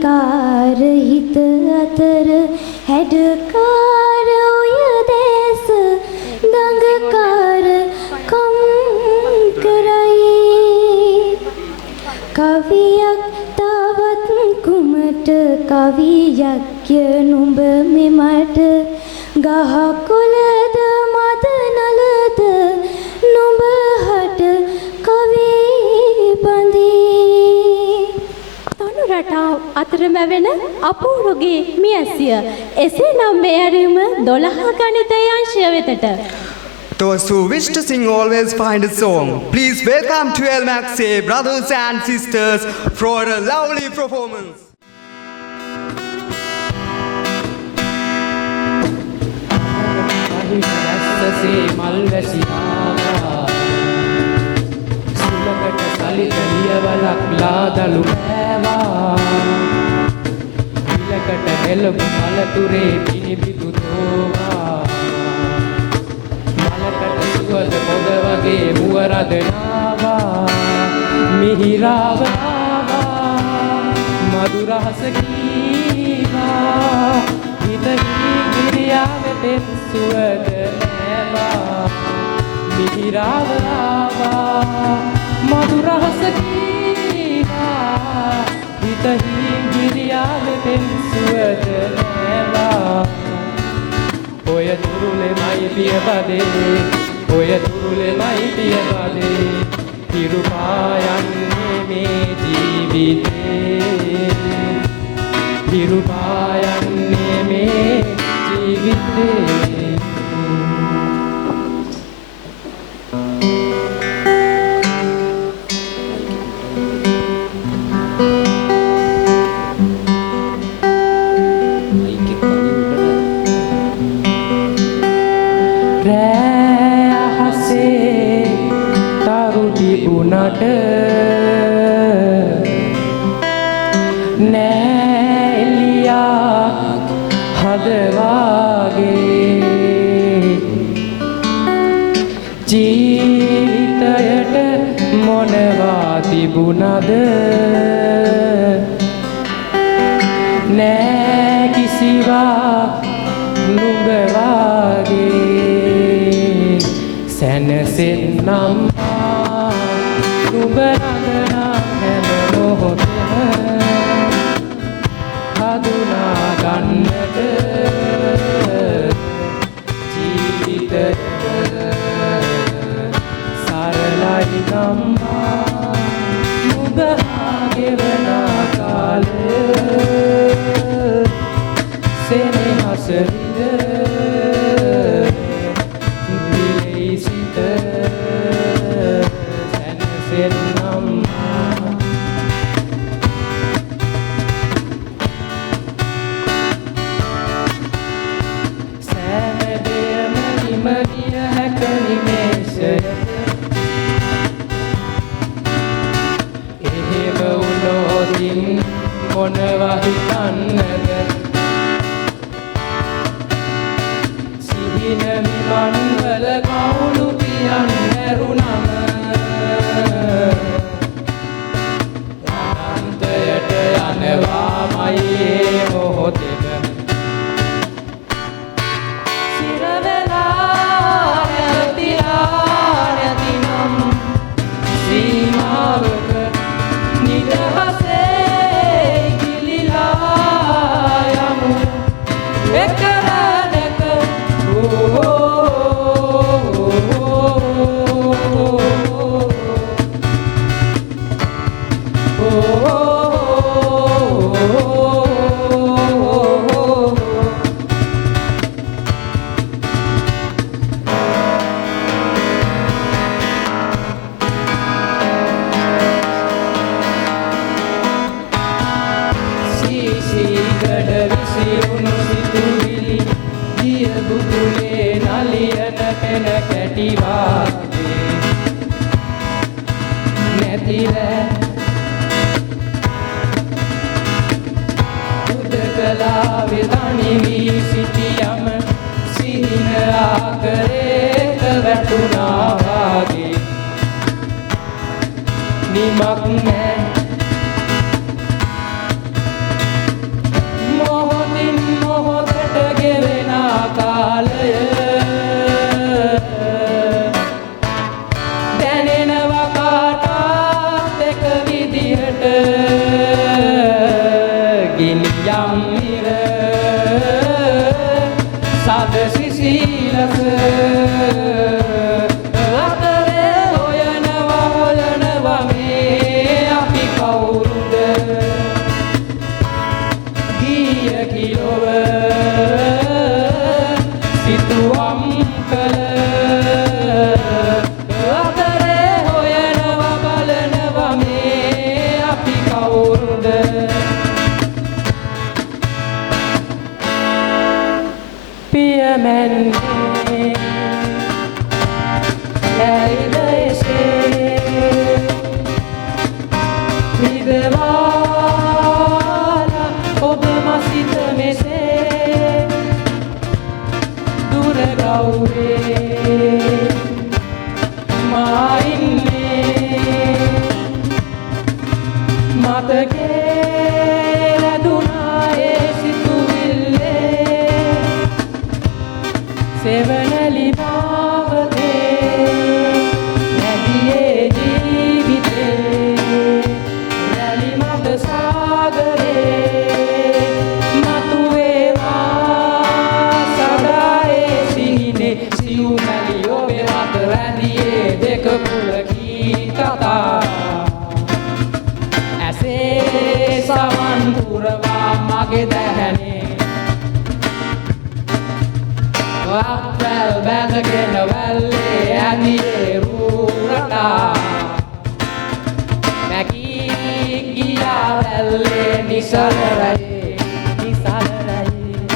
විකාර හිත අතර හැඩකාර ඔය දැස දඟකාර කම් කරයි කවියක් තවත් කුමට කවියක් නුඹ මෙමට ගහකොළද මද නලද නුඹ හට කවි බඳී තනු රටාව අතර මැවෙන අපූරුගේ මියසිය එසේනම් මේ ඇරීම 12 ගණිත අංශය වෙතට Those who wish to sing always find a song. Please welcome to El Maxi, brothers and sisters, for a lovely performance. සුවඳ පොද වගේ මුවරද නාවා මිහිරාව ආවා මధుරහස කීවා හිතෙහි ගිරියාවේ පෙත් සුවඳ නෑවා මිහිරාව ආවා මధుරහස කීවා හිතෙහි ගිරියාවේ පෙත් සුවඳ නෑවා ඔය තුරුලේ මයි පියපදේ ඔය තුරුලේ මයි පියපදේ හිරුපායන්නේ මේ ජීවිතේ හිරුපායන්නේ මේ ජීවිතේ නෑ කිසිවක් නුඹ වාගේ සැනසෙන්නම් නුඹ රඳන හැම මොහොතෙම හඳුනා ගන්නට ජීවිතයට සරලයි නම් ගෙවනා කාලේ සෙනෙහස විද දිලේ සිට සැනසෙන්නම් සෑම දෙයම නිමගිය හැක නිමේෂය මොනවා හිතන්නද සිහින විමන්වල කවුළු පියන් ඇරුණම අනන්තයට යනවාමයි ඒ මොහොතෙම සිරවෙලා නැතිලා නැතිනම් සීමාවක නිදහසේ නැමෙන්නේ ඇයිද එසේ විදවාලා ඔබ මසිත මෙසේ දුර ගෞරේ මා ඉන්නේ මතකේ රැඳුණා ඒ සිතුවිල්ලේ සෙවණලි මාවතේ නැදියේ ජීවිතේ රැලි මත සාගරේ මතුවේවා සදායේ සිහිනේ සිව්මැලි ඔබේ මත රැඳියේ දෙක පුලකී කතා ඇසේ සවන් පුරවා මගේ දැහැනේ වක්වැල් බැඳගෙන වැල්ලේ ඇඳියේ රූරටා මැකී ගියා වැල්ලේ නිසල රැයේ නිසල රැයේ